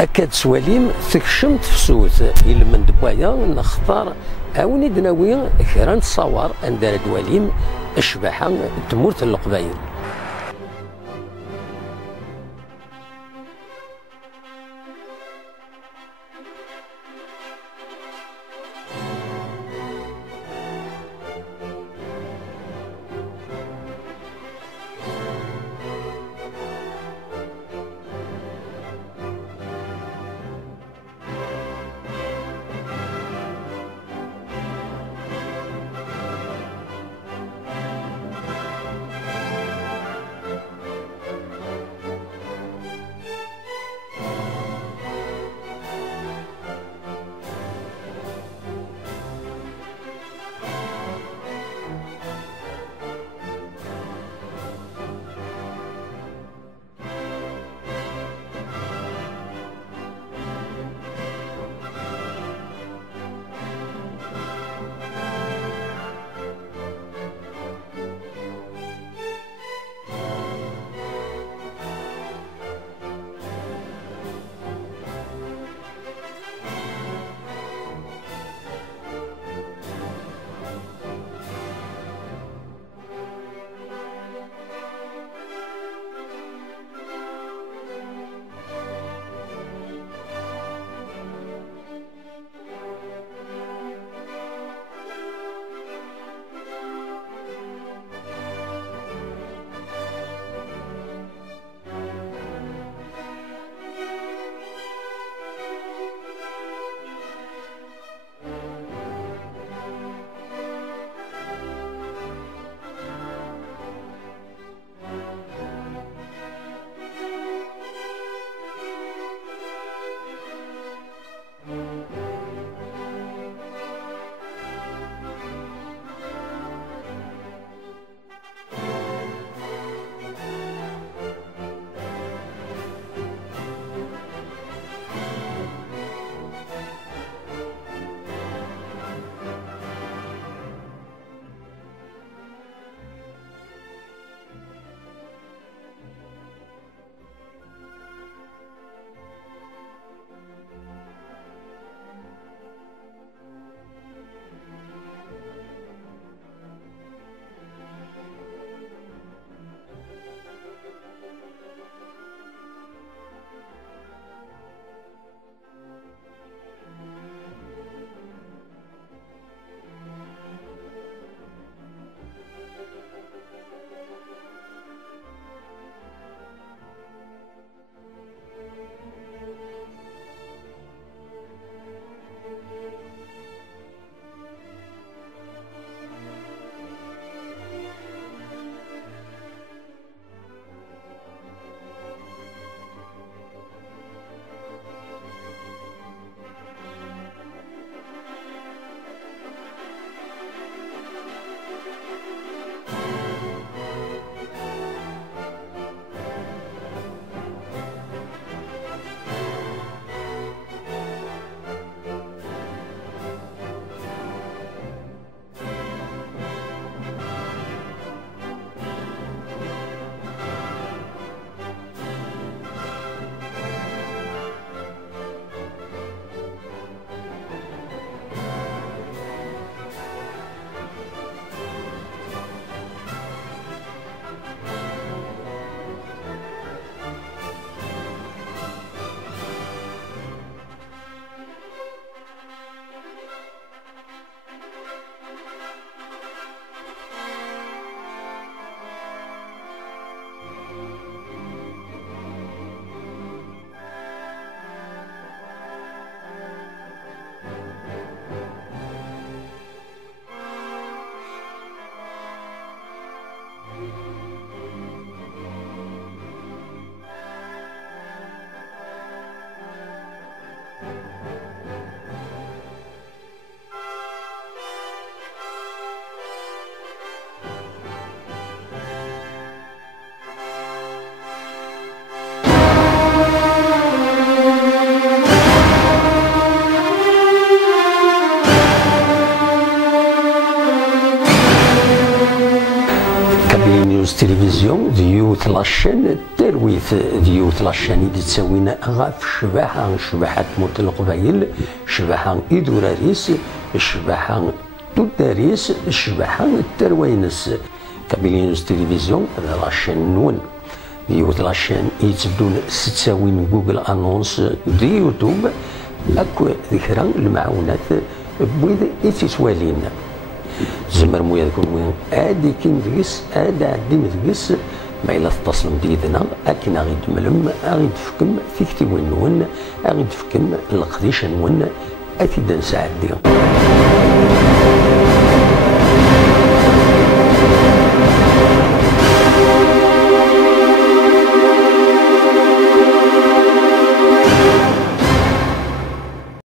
أكاد سواليم تكشم تفسوس إلى من دبايا نختار عاوني دناوي كرا نتصور أندار دواليم الشباحة تمورت القبايل. كابيل نيوز تلفزيون ديوت لاشين ترويث ديوت لاشين اللي تساوينا غاف شباحة تموت القبايل، شباحة إدوراريس، شباحة توداريس، شباحة التروينس. كابيل نيوز تلفزيون هذا لاشين نون ديوت لاشين يتبدون تساوين جوجل انونس دي يوتيوب اكو ذكرى المعاونات بويد يتسوالين زمر مويا ذكر وين ادي كين دقس ادي عدين دقس ما إلا تتصلم ديدنا أكن غيد ملم غيد فكم فيكتي وين نون غيد فكم القديش نون أتي دنساعد دي